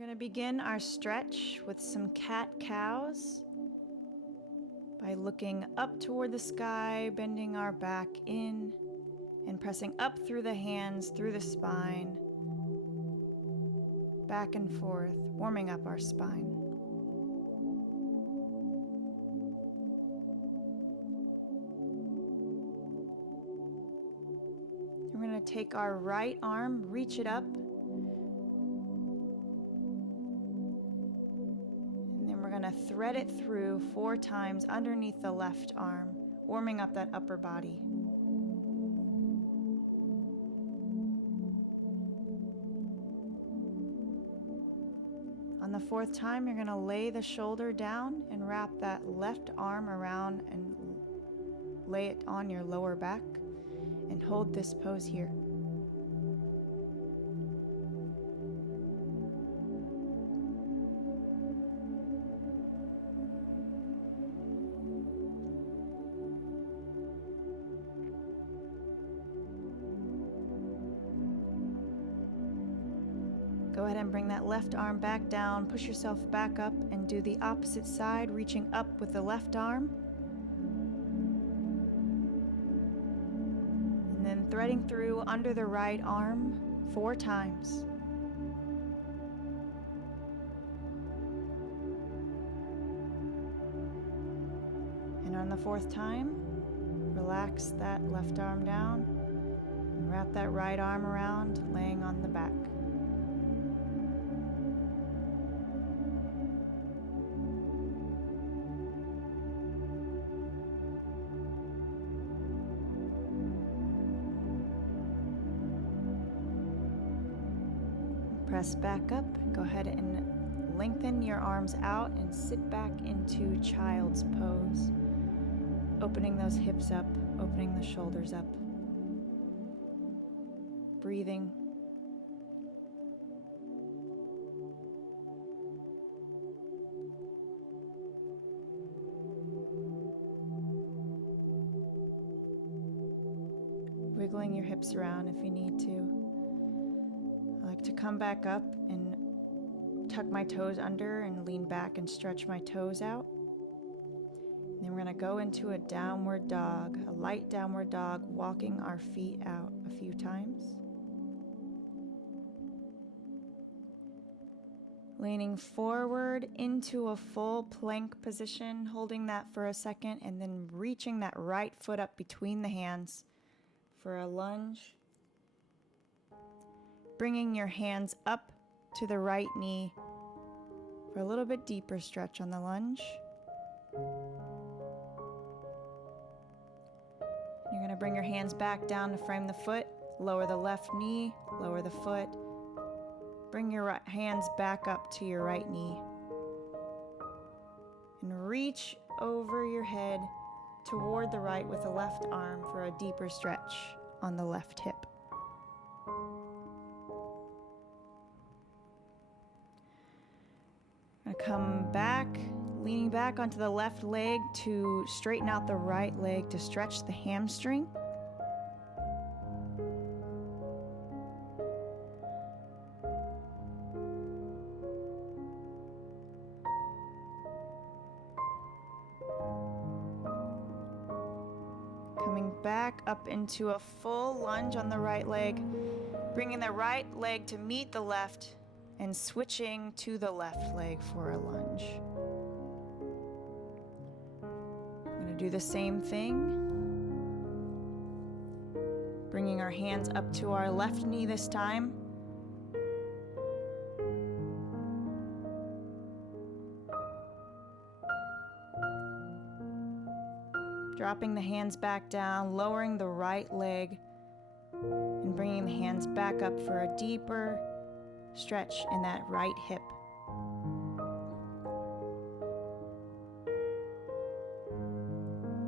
We're going to begin our stretch with some cat-cows by looking up toward the sky, bending our back in, and pressing up through the hands, through the spine, back and forth, warming up our spine. We're going to take our right arm, reach it up, we're going to thread it through 4 times underneath the left arm, warming up that upper body. On the 4th time, you're going to lay the shoulder down and wrap that left arm around and lay it on your lower back and hold this pose here. Go ahead and bring that left arm back down, push yourself back up and do the opposite side, reaching up with the left arm. And then threading through under the right arm 4 times. And on the 4th time, relax that left arm down and wrap that right arm around, laying on the back. Press back up, go ahead and lengthen your arms out and sit back into child's pose. Opening those hips up, opening the shoulders up. Breathing. Wiggling your hips around if you need to. I like to come back up and tuck my toes under and lean back and stretch my toes out. And then we're going to go into a downward dog, a light downward dog, walking our feet out a few times. Leaning forward into a full plank position, holding that for a second, and then reaching that right foot up between the hands for a lunge. Bringing your hands up to the right knee for a little bit deeper stretch on the lunge. You're going to bring your hands back down to frame the foot, lower the left knee, lower the foot. Bring your right hands back up to your right knee. And reach over your head toward the right with the left arm for a deeper stretch on the left hip. Come back, leaning back onto the left leg to straighten out the right leg to stretch the hamstring. Coming back up into a full lunge on the right leg, bringing the right leg to meet the left, and switching to the left leg for a lunge. I'm going to do the same thing. Bringing our hands up to our left knee this time. Dropping the hands back down, lowering the right leg, and bringing the hands back up for a deeper stretch in that right hip.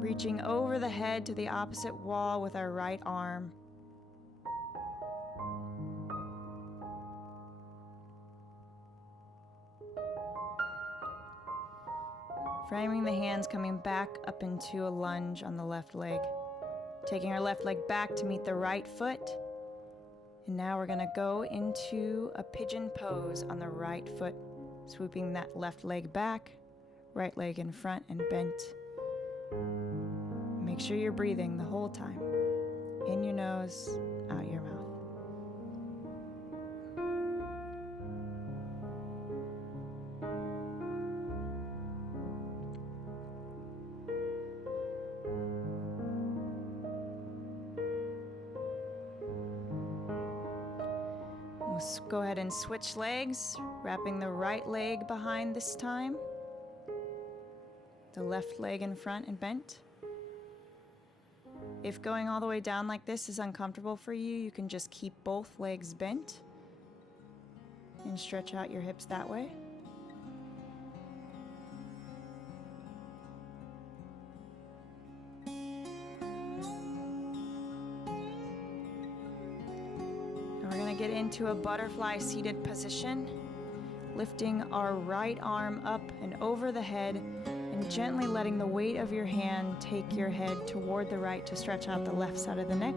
Reaching over the head to the opposite wall with our right arm. Framing the hands, coming back up into a lunge on the left leg. Taking our left leg back to meet the right foot. Now we're gonna go into a pigeon pose on the right foot, swooping that left leg back, right leg in front and bent. Make sure you're breathing the whole time. In your nose, out your mouth. We'll go ahead and switch legs, wrapping the right leg behind this time. The left leg in front and bent. If going all the way down like this is uncomfortable for you, you can just keep both legs bent and stretch out your hips that way. And we're going to get into a butterfly seated position, lifting our right arm up and over the head, and gently letting the weight of your hand take your head toward the right to stretch out the left side of the neck.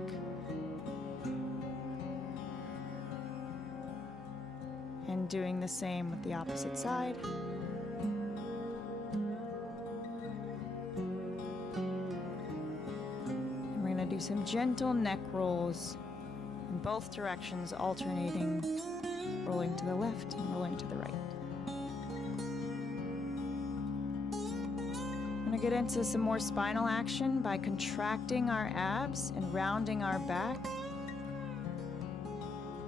And doing the same with the opposite side. And we're going to do some gentle neck rolls in both directions, alternating, rolling to the left and rolling to the right. We're going to get into some more spinal action by contracting our abs and rounding our back.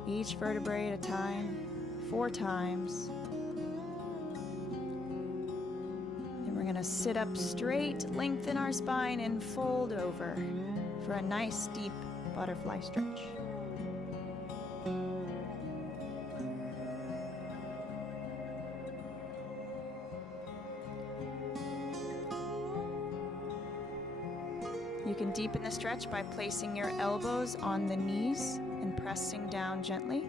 Each vertebrae at a time, 4 times. And we're going to sit up straight, lengthen our spine, and fold over for a nice deep butterfly stretch. You can deepen the stretch by placing your elbows on the knees and pressing down gently.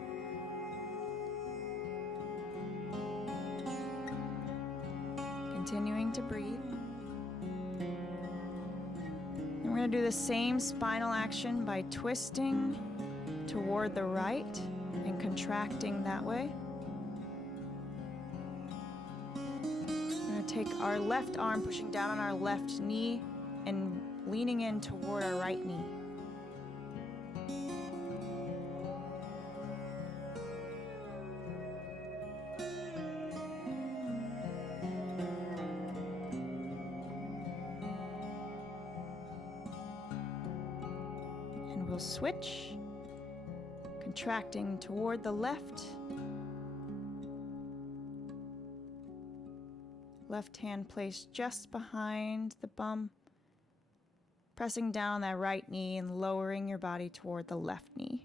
Continuing to breathe. And we're going to do the same spinal action by twisting toward the right and contracting that way. We're going to take our left arm, pushing down on our left knee and leaning in toward our right knee. And we'll switch, contracting toward the left. Left hand placed just behind the bum. Pressing down on that right knee and lowering your body toward the left knee.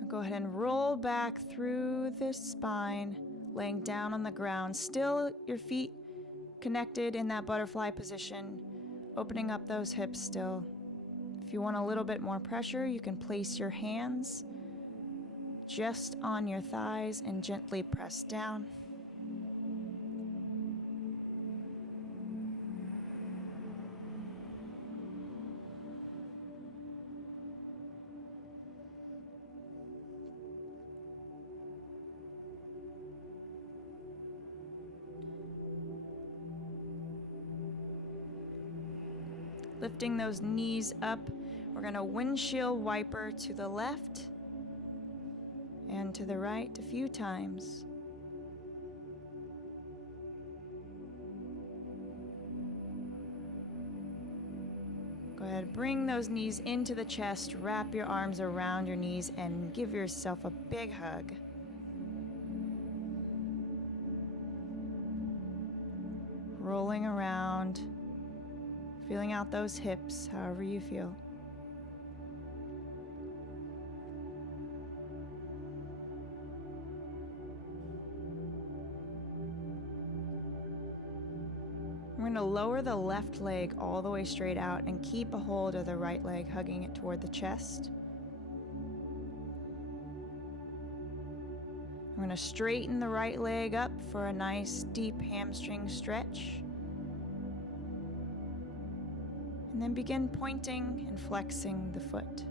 Now go ahead and roll back through the spine, laying down on the ground. Still your feet connected in that butterfly position, opening up those hips still. If you want a little bit more pressure, you can place your hands just on your thighs and gently press down. Lifting those knees up. We're going to windshield wiper to the left and to the right a few times. Go ahead, bring those knees into the chest, wrap your arms around your knees, and give yourself a big hug. Rolling around, feeling out those hips, however you feel. We're going to lower the left leg all the way straight out and keep a hold of the right leg, hugging it toward the chest. We're going to straighten the right leg up for a nice deep hamstring stretch. And then begin pointing and flexing the foot.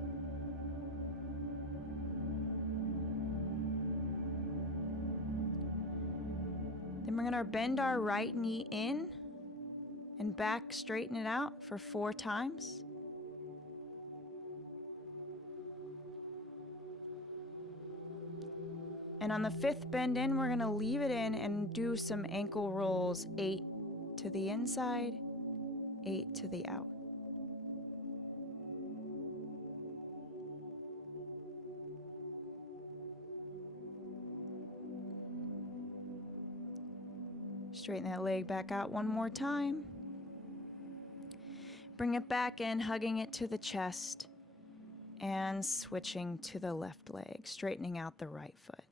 Then we're going to bend our right knee in and back, straighten it out for 4 times. And on the 5th bend in, we're going to leave it in and do some ankle rolls, 8 to the inside, 8 to the out. Straighten that leg back out one more time. Bring it back in, hugging it to the chest, and switching to the left leg, straightening out the right foot.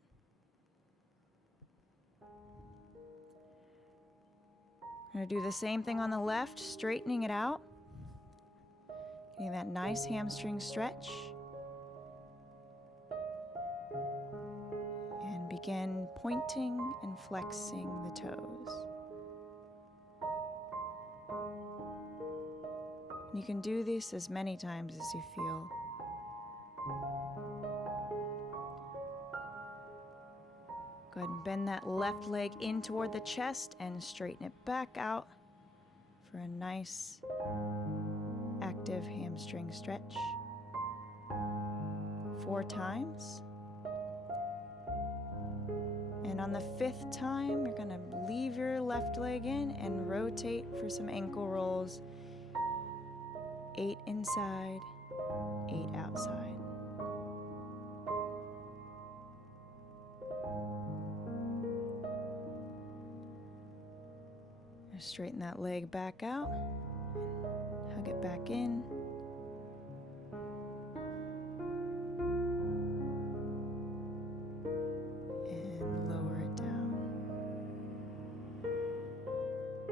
I'm going to do the same thing on the left, straightening it out, getting that nice hamstring stretch. And begin pointing and flexing the toes. You can do this as many times as you feel. Go ahead and bend that left leg in toward the chest and straighten it back out for a nice active hamstring stretch. 4 times. And on the 5th time, you're going to leave your left leg in and rotate for some ankle rolls. 8 inside, 8 outside. Straighten that leg back out, hug it back in. And lower it down.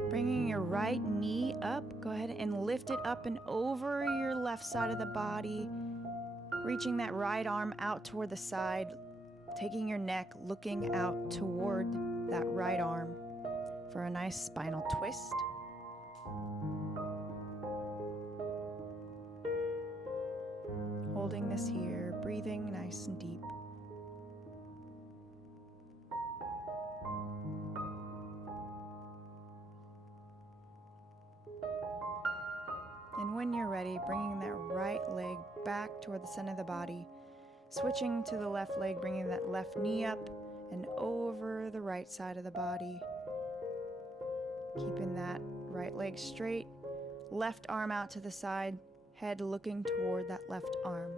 Bringing your right knee up, go ahead and lift it up and over your left side of the body, reaching that right arm out toward the side, taking your neck, looking out toward that right arm for a nice spinal twist. Holding this here, breathing nice and deep. And when you're ready, bringing that right leg back toward the center of the body, switching to the left leg, bringing that left knee up and over the right side of the body. Keeping that right leg straight, left arm out to the side, head looking toward that left arm.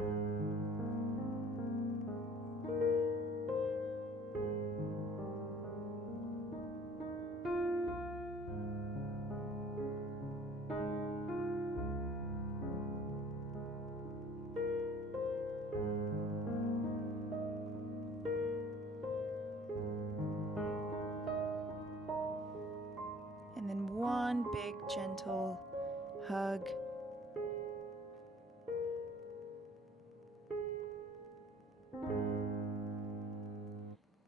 One big gentle hug.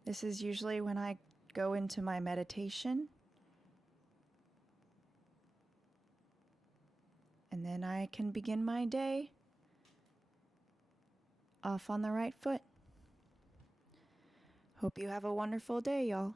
This is usually when I go into my meditation. And then I can begin my day off on the right foot. Hope you have a wonderful day, y'all.